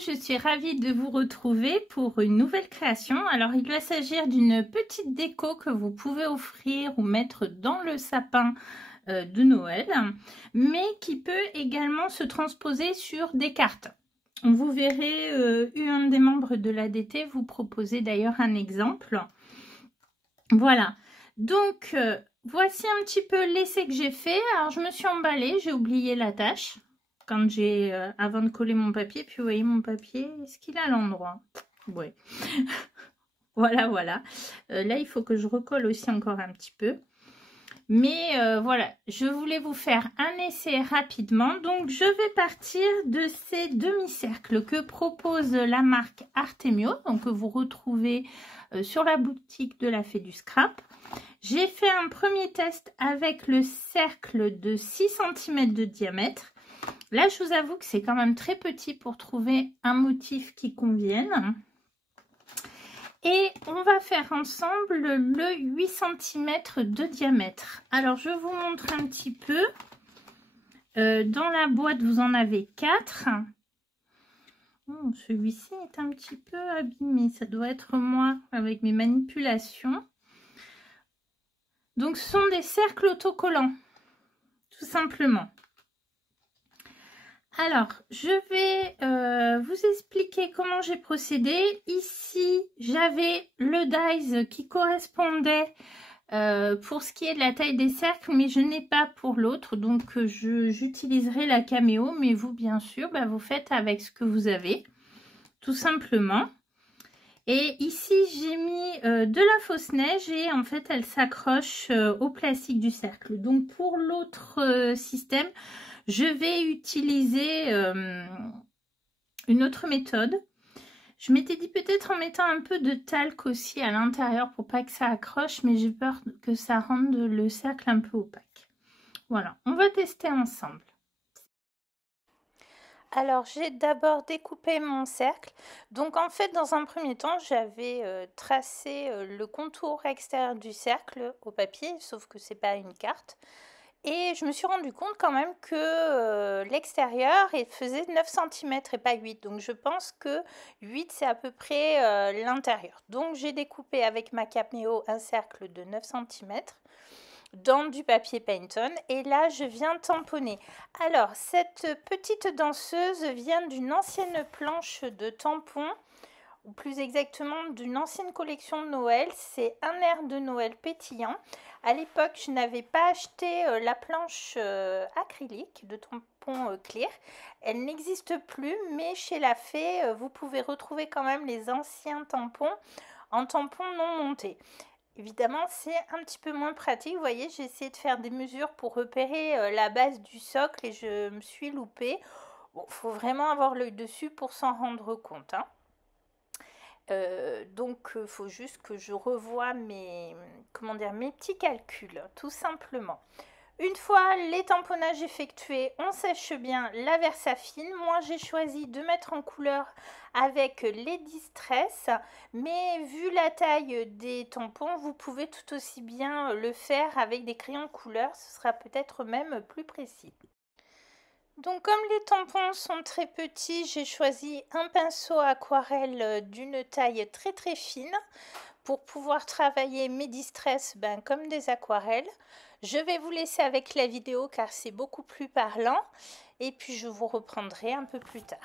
je suis ravie de vous retrouver pour une nouvelle création. Alors il va s'agir d'une petite déco que vous pouvez offrir ou mettre dans le sapin de Noël, mais qui peut également se transposer sur des cartes. Vous verrez un des membres de l'ADT vous proposer d'ailleurs un exemple. Voilà, donc voici un petit peu l'essai que j'ai fait. Alors je me suis emballée, j'ai oublié la tâche quand j'ai avant de coller mon papier. Puis vous voyez mon papier, est-ce qu'il est à l'endroit? Oui. Voilà, voilà. Là, il faut que je recolle aussi encore un petit peu. Mais voilà, je voulais vous faire un essai rapidement. Donc, je vais partir de ces demi-cercles que propose la marque Artemio, donc que vous retrouvez sur la boutique de la Fée du Scrap. J'ai fait un premier test avec le cercle de 6 cm de diamètre. Là, je vous avoue que c'est quand même très petit pour trouver un motif qui convienne. Et on va faire ensemble le 8 cm de diamètre. Alors, je vous montre un petit peu. Dans la boîte, vous en avez 4. Oh, celui-ci est un petit peu abîmé. Ça doit être moi avec mes manipulations. Donc, ce sont des cercles autocollants, tout simplement. Alors, je vais vous expliquer comment j'ai procédé. Ici, j'avais le dies qui correspondait pour ce qui est de la taille des cercles, mais je n'ai pas pour l'autre. Donc, j'utiliserai la caméo, mais vous, bien sûr, vous faites avec ce que vous avez, tout simplement. Et ici, j'ai mis de la fausse neige et en fait, elle s'accroche au plastique du cercle. Donc, pour l'autre système, je vais utiliser une autre méthode. Je m'étais dit peut-être en mettant un peu de talc aussi à l'intérieur pour pas que ça accroche, mais j'ai peur que ça rende le cercle un peu opaque. Voilà, on va tester ensemble. Alors, j'ai d'abord découpé mon cercle. Donc, en fait, dans un premier temps, j'avais tracé le contour extérieur du cercle au papier, sauf que c'est pas une carte. Et je me suis rendu compte quand même que l'extérieur faisait 9 cm et pas 8. Donc, je pense que 8, c'est à peu près l'intérieur. Donc, j'ai découpé avec ma caméo un cercle de 9 cm. Dans du papier Pantone et là je viens tamponner. Alors cette petite danseuse vient d'une ancienne planche de tampons, ou plus exactement d'une ancienne collection de Noël. C'est un air de Noël pétillant. À l'époque je n'avais pas acheté la planche acrylique de tampons clear. Elle n'existe plus, mais chez la Fée vous pouvez retrouver quand même les anciens tampons en tampons non montés. Évidemment, c'est un petit peu moins pratique. Vous voyez, j'ai essayé de faire des mesures pour repérer la base du socle et je me suis loupée. Bon, faut vraiment avoir l'œil dessus pour s'en rendre compte. Hein. Donc, il faut juste que je revoie mes petits calculs, tout simplement. Une fois les tamponnages effectués, on sèche bien la Versafine. Moi, j'ai choisi de mettre en couleur avec les Distress, mais vu la taille des tampons, vous pouvez tout aussi bien le faire avec des crayons de couleur. Ce sera peut-être même plus précis. Donc, comme les tampons sont très petits, j'ai choisi un pinceau aquarelle d'une taille très très fine pour pouvoir travailler mes Distress comme des aquarelles. Je vais vous laisser avec la vidéo car c'est beaucoup plus parlant et puis je vous reprendrai un peu plus tard.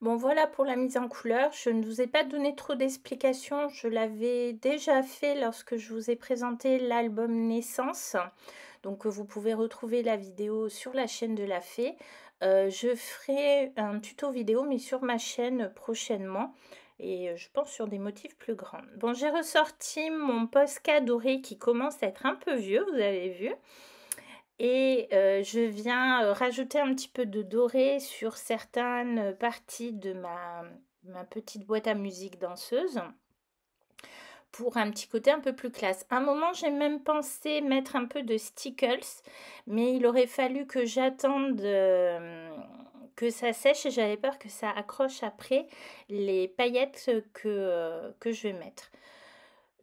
Bon, voilà pour la mise en couleur. Je ne vous ai pas donné trop d'explications. Je l'avais déjà fait lorsque je vous ai présenté l'album Naissance. Donc, vous pouvez retrouver la vidéo sur la chaîne de la Fée. Je ferai un tuto vidéo, mais sur ma chaîne prochainement. Et je pense sur des motifs plus grands. Bon, j'ai ressorti mon Posca doré qui commence à être un peu vieux, vous avez vu. Et je viens rajouter un petit peu de doré sur certaines parties de ma petite boîte à musique danseuse pour un petit côté un peu plus classe. À un moment, j'ai même pensé mettre un peu de stickles, mais il aurait fallu que j'attende que ça sèche et j'avais peur que ça accroche après les paillettes que je vais mettre.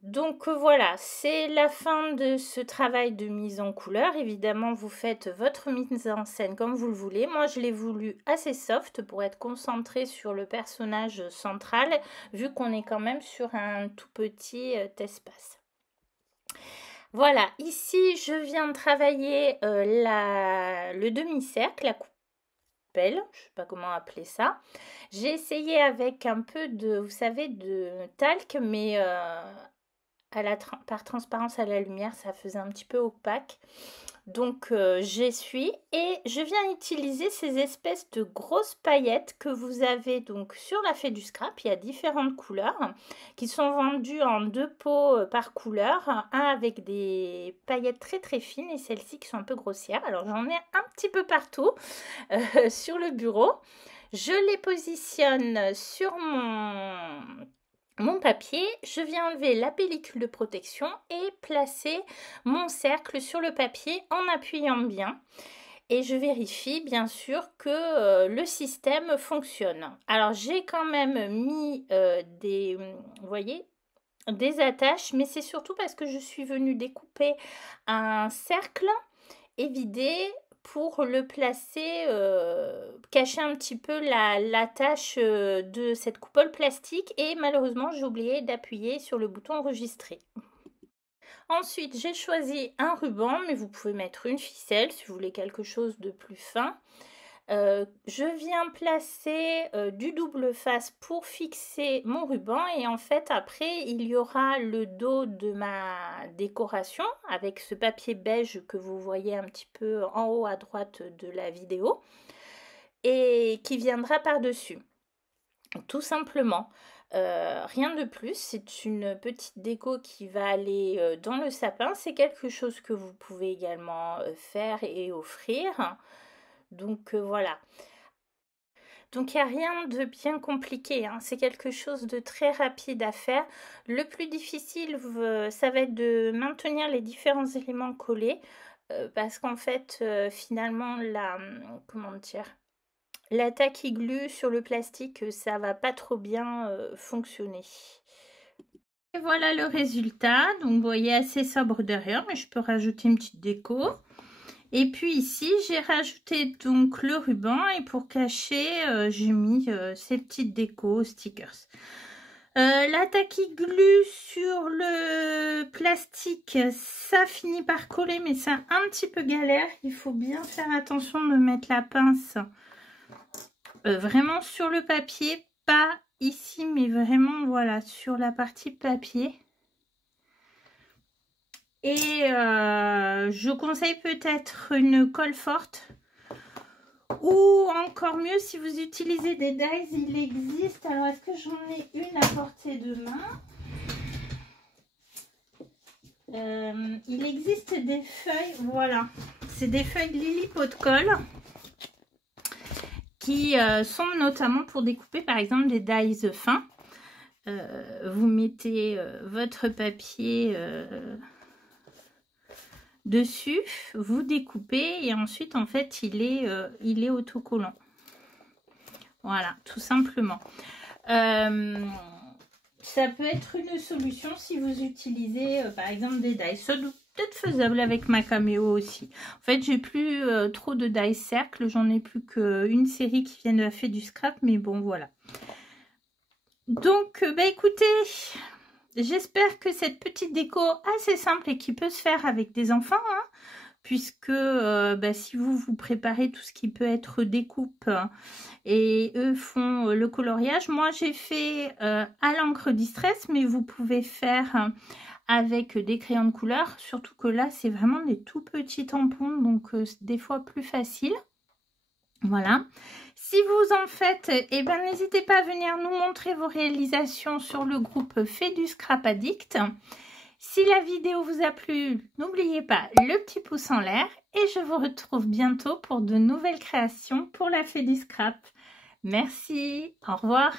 Donc voilà, c'est la fin de ce travail de mise en couleur. Évidemment, vous faites votre mise en scène comme vous le voulez. Moi, je l'ai voulu assez soft pour être concentré sur le personnage central, vu qu'on est quand même sur un tout petit espace. Voilà, ici, je viens de travailler le demi-cercle, la coupelle, je ne sais pas comment appeler ça. J'ai essayé avec un peu de, vous savez, de talc, mais par transparence à la lumière, ça faisait un petit peu opaque. Donc j'essuie et je viens utiliser ces espèces de grosses paillettes que vous avez donc sur la Fée du Scrap. Il y a différentes couleurs qui sont vendues en 2 pots par couleur, un avec des paillettes très très fines et celles-ci qui sont un peu grossières. Alors j'en ai un petit peu partout sur le bureau. Je les positionne sur mon papier, je viens enlever la pellicule de protection et placer mon cercle sur le papier en appuyant bien. Et je vérifie bien sûr que le système fonctionne. Alors j'ai quand même mis vous voyez, des attaches, mais c'est surtout parce que je suis venue découper un cercle et vider pour le placer, cacher un petit peu la tâche de cette coupole plastique et malheureusement j'ai oublié d'appuyer sur le bouton enregistrer. Ensuite j'ai choisi un ruban, mais vous pouvez mettre une ficelle si vous voulez quelque chose de plus fin. Je viens placer du double face pour fixer mon ruban et en fait après il y aura le dos de ma décoration avec ce papier beige que vous voyez un petit peu en haut à droite de la vidéo et qui viendra par-dessus. Tout simplement. Rien de plus, c'est une petite déco qui va aller dans le sapin. C'est quelque chose que vous pouvez également faire et offrir. Donc voilà. Donc il n'y a rien de bien compliqué, hein. C'est quelque chose de très rapide à faire. Le plus difficile, ça va être de maintenir les différents éléments collés. Parce qu'en fait, finalement, comment dire, la tacky glue sur le plastique, ça va pas trop bien fonctionner. Et voilà le résultat. Donc vous voyez, assez sobre derrière, mais je peux rajouter une petite déco. Et puis ici, j'ai rajouté donc le ruban et pour cacher, j'ai mis ces petites décos stickers. La tacky glue sur le plastique, ça finit par coller, mais c'est un petit peu galère. Il faut bien faire attention de mettre la pince vraiment sur le papier, pas ici, mais vraiment voilà sur la partie papier. Et je conseille peut-être une colle forte ou encore mieux si vous utilisez des dies, il existe. Alors est-ce que j'en ai une à portée de main? Il existe des feuilles, voilà, c'est des feuilles Lily Pot de colle qui sont notamment pour découper par exemple des dies fins. Vous mettez votre papier dessus, vous découpez et ensuite en fait il est autocollant. Voilà, tout simplement. Ça peut être une solution si vous utilisez par exemple des dies. Ça doit peut-être faisable avec ma caméo aussi. En fait, j'ai plus trop de dies cercle, j'en ai plus qu'une série qui vient de la Fée du Scrap, mais bon voilà. Donc, bah écoutez, j'espère que cette petite déco assez simple et qui peut se faire avec des enfants, hein, puisque si vous préparez tout ce qui peut être découpe et eux font le coloriage. Moi, j'ai fait à l'encre Distress, mais vous pouvez faire avec des crayons de couleur, surtout que là, c'est vraiment des tout petits tampons, donc c'est des fois plus facile. Voilà. Si vous en faites, n'hésitez pas à venir nous montrer vos réalisations sur le groupe Fée du Scrap Addict. Si la vidéo vous a plu, n'oubliez pas le petit pouce en l'air et je vous retrouve bientôt pour de nouvelles créations pour la Fée du Scrap. Merci, au revoir.